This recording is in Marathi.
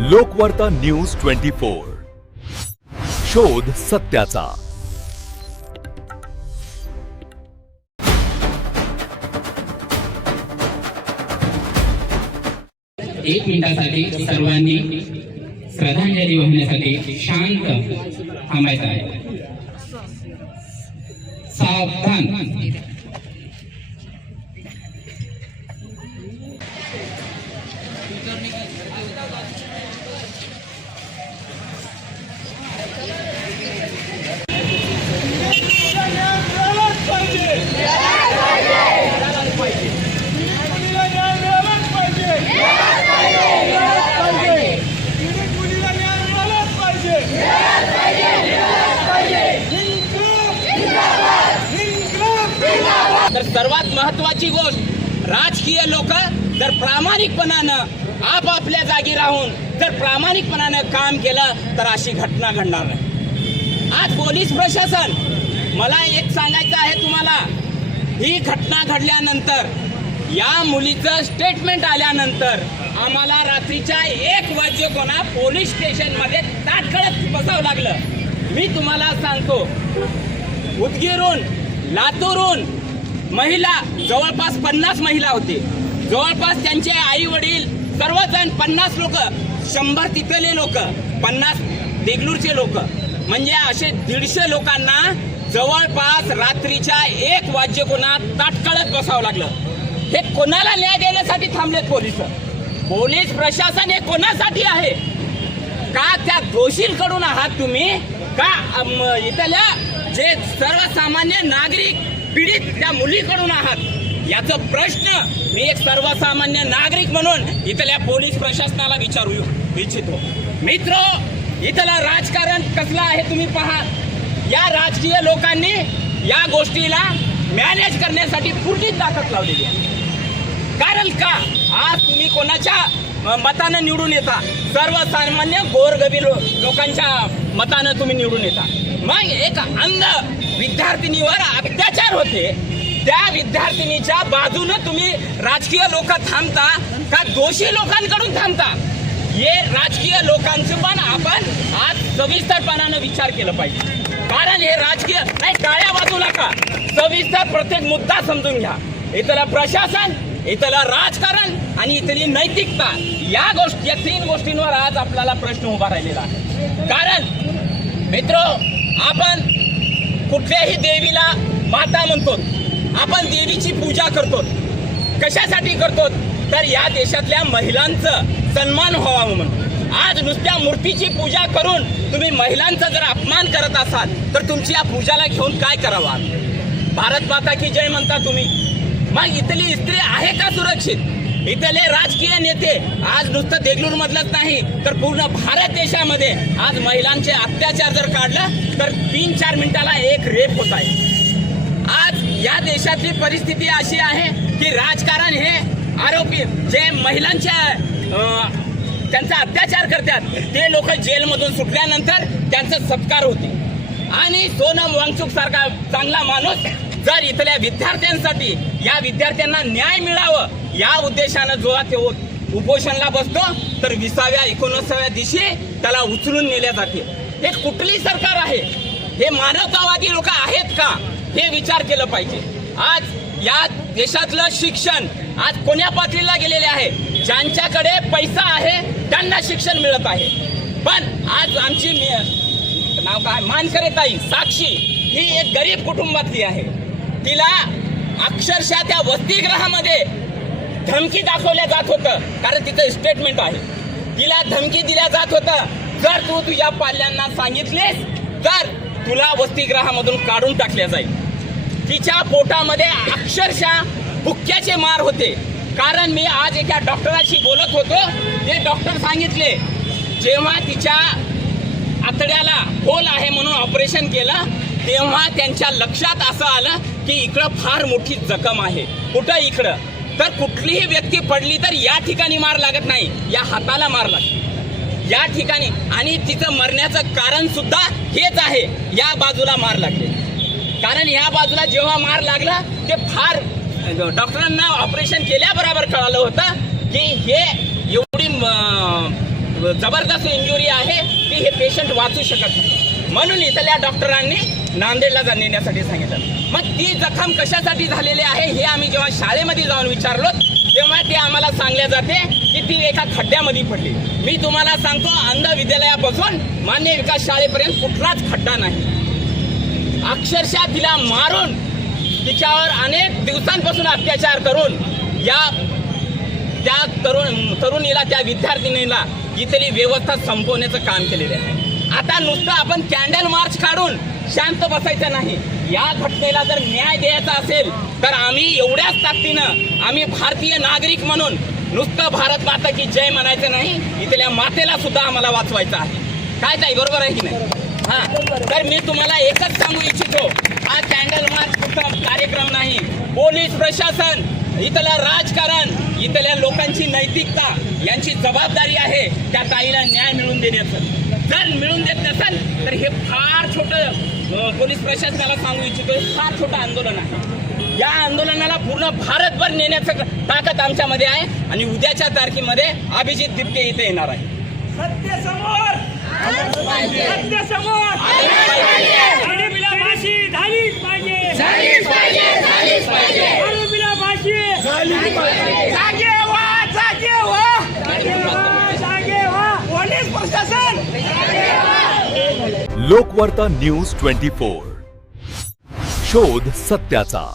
लोकवार्ता न्यूज 24 शोध सत्याचा। एक मिनिटासाठी सर्वांनी श्रद्धांजली वाहण्यासाठी शांत थांबायचं आहे। सावधान। तर सर्वात महत्वाची गोष्ट, राजकीय लोक जर प्रामाणिकपणानं आपापल्या जागी राहून जर प्रामाणिकपणानं काम केलं तर अशी घटना घडणार नाही। आज पोलीस प्रशासन, मला एक सांगायचं आहे तुम्हाला, ही घटना घडल्यानंतर या मुलीचं स्टेटमेंट आल्यानंतर आम्हाला रात्रीच्या 1 वाजेकोना पोलीस स्टेशनमध्ये ताटकळत बसावं लागलं। मी तुम्हाला सांगतो, उदगीरहून, लातूरहून महिला, जवळपास 50 महिला होते, जवळपास त्यांचे आई वडील सर्वजण 50 लोक, 100 तिथले लोक, 50 देगलूरचे लोक, म्हणजे असे 150 लोकांना जवळपास रात्रीच्या 1 वाजेकोना ताटकळत बसावं लागलं। हे कोणाला न्याय देण्यासाठी थांबलेत पोलीस? पोलीस प्रशासन हे कोणासाठी आहे? का त्या दोषींकडून आहात तुम्ही, का इथल्या जे सर्वसामान्य नागरिक पीडित त्या मुलीकडून आहात? याचा प्रश्न मी एक सर्वसामान्य नागरिक म्हणून इथल्या पोलीस प्रशासनाला विचारू इच्छितो। मित्रो, इथलं राजकारण कसलं आहे तुम्ही पहा। या राजकीय लोकांनी या गोष्टीला मॅनेज करण्यासाठी पूर्ण ताकद लावलेली आहे। कारण का, आज तुम्ही कोणाच्या मतानं निवडून येता? सर्वसामान्य गोरगरीब लोकांच्या मतानं तुम्ही निवडून येता। मग एक अंध विद्यार्थिनीवर अत्याचार होते, त्या विद्यार्थिनीच्या बाजूने तुम्ही राजकीय लोक थांबता का दोषी लोकांकडून थांबता? हे राजकीय लोकांचं पण आपण आज सविस्तरपणानं विचार केला पाहिजे। कारण हे राजकीय नाही, टाळ्या वाजू नका, सविस्तर प्रत्येक मुद्दा समजून घ्या। इथलं प्रशासन, इथलं राजकारण आणि इथली नैतिकता, या 3 गोष्टींवर आज आपल्याला प्रश्न उभा राहिलेला आहे। कारण मित्रो, आपण कुठल्याही देवीला माता म्हणतो, आपण देवीची पूजा करतो, कशासाठी करतो? तर या देशातल्या महिलांचं सन्मान व्हावा म्हणून। आज नुसत्या मूर्तीची पूजा करून तुम्ही महिलांचा जर अपमान करत असाल तर तुमची या पूजाला घेऊन काय करावा? भारत माता की जय म्हणता तुम्ही, मग इथली स्त्री आहे का सुरक्षित? इथले राजकीय नेते आज नुसतं देगलूर मधलंच नाही तर पूर्ण भारत देशामध्ये आज महिलांचे अत्याचार जर काढलं तर 3-4 मिनिटाला एक रेप होत आहे। आज या देशातली परिस्थिती अशी आहे की राजकारण हे आरोपी जे महिलांच्या त्यांचा अत्याचार करतात ते लोक जेलमधून सुटल्यानंतर त्यांचा सत्कार होते। आणि सोनम वांगचुक सारखा चांगला माणूस जर इथल्या विद्यार्थ्यांसाठी, या विद्यार्थ्यांना न्याय मिळावं या उद्देशानं जो तो उपोषणला बसतो तर 20व्या 19व्या दिवशी त्याला उचलून नेल्या जाते। हे कुठली सरकार आहे? हे मानवतावादी लोक आहेत का? हे विचार केलं पाहिजे। आज या देशातलं शिक्षण आज कोण्या पातळीला गेलेले आहे? ज्यांच्याकडे पैसा आहे त्यांना शिक्षण मिळत आहे। पण आज आमची नाव काय, मानकरे ताई साक्षी, ही एक गरीब कुटुंबातली आहे। तिला अक्षरशः त्या वसतिगृहामध्ये धमकी दाखवल्या जात होतं, कारण तिचं स्टेटमेंट आहे। तिला धमकी दिल्या जात होतं, जर तू तुझ्या पाल्यांना सांगितलेस तर तुला वसतिगृहामधून काढून टाकल्या जाईल। तिच्या पोटामध्ये अक्षरशः भुक्क्याचे मार होते। कारण मी आज एका डॉक्टराशी बोलत होतो, ते डॉक्टर सांगितले जेव्हा तिच्या आतड्याला होल आहे म्हणून ऑपरेशन केलं तेव्हा त्यांच्या लक्षात असं आलं की इकडं फार मोठी जखम आहे। कुठं? इकडं। तर कुठलीही व्यक्ती पडली तर या ठिकाणी मार लागत नाही, या हाताला मार लागतो या ठिकाणी। आणि तिचं मरण्याचं कारण सुद्धा हेच आहे, या बाजूला मार लागले। कारण या बाजूला जेव्हा मार लागला ते फार डॉक्टरांना ऑपरेशन केल्याबरोबर कळालं होतं की हे एवढी जबरदस्त इंजुरी आहे की हे पेशंट वाचू शकत नाही, म्हणून इथल्या डॉक्टरांनी नांदेडला नेण्यासाठी सांगितलं. मग ती जखम कशासाठी झालेली आहे हे आम्ही जेव्हा शाळेमध्ये जाऊन विचारलो तेव्हा ते आम्हाला सांगले जाते की ती एका खड्ड्यामध्ये पडली. मी तुम्हाला सांगतो, अंध विद्यालयापासून मान्य विकास शाळेपर्यंत कुठलाच खड्डा नाही. अक्षरशः तिला मारून तिच्यावर अनेक दिवसांपासून अत्याचार करून त्या तरुणीला, त्या विद्यार्थिनीला इथली व्यवस्था संपवण्याचं काम केलेलं आहे. आता नुसतं आपण कॅन्डल मार्च काढून शांत बसायचं नाही. या घटनेला जर न्याय द्यायचा असेल तर आम्ही एवढ्याच ताकदीनं, आम्ही भारतीय नागरिक म्हणून नुसतं भारत माता की जय म्हणायचं नाही, इथल्या मातेला सुद्धा आम्हाला वाचवायचं आहे. काय ताई, बरोबर आहे की नाही? हा, तर मी तुम्हाला एकच सांगू इच्छितो, हा कॅन्डल मार्च फक्त कार्यक्रम नाही. पोलीस प्रशासन, इथलं राजकारण, इथल्या लोकांची नैतिकता यांची जबाबदारी आहे त्या ताईला न्याय मिळवून देण्याचं. जर मिळून देत नसेल तर हे फार छोटं, पोलीस प्रशासनाला सांगू इच्छितो, हे फार छोटं आंदोलन आहे. या आंदोलनाला पूर्ण भारतभर नेण्याचं ताकद आमच्यामध्ये आहे आणि उद्याच्या तारखेमध्ये अभिजित दिप्ते इथे येणार आहे. सत्य समोर, सत्य समोर, आरोपीला फाशी झालीच पाहिजे, झालीच पाहिजे, झालीच पाहिजे. आरोपीला फाशी झालीच पाहिजे. जागे व्हा, जागे व्हा, जागे व्हा, जागे व्हा. पोलीस प्रशासन लोकवार्ता न्यूज 24. शोध सत्याचा.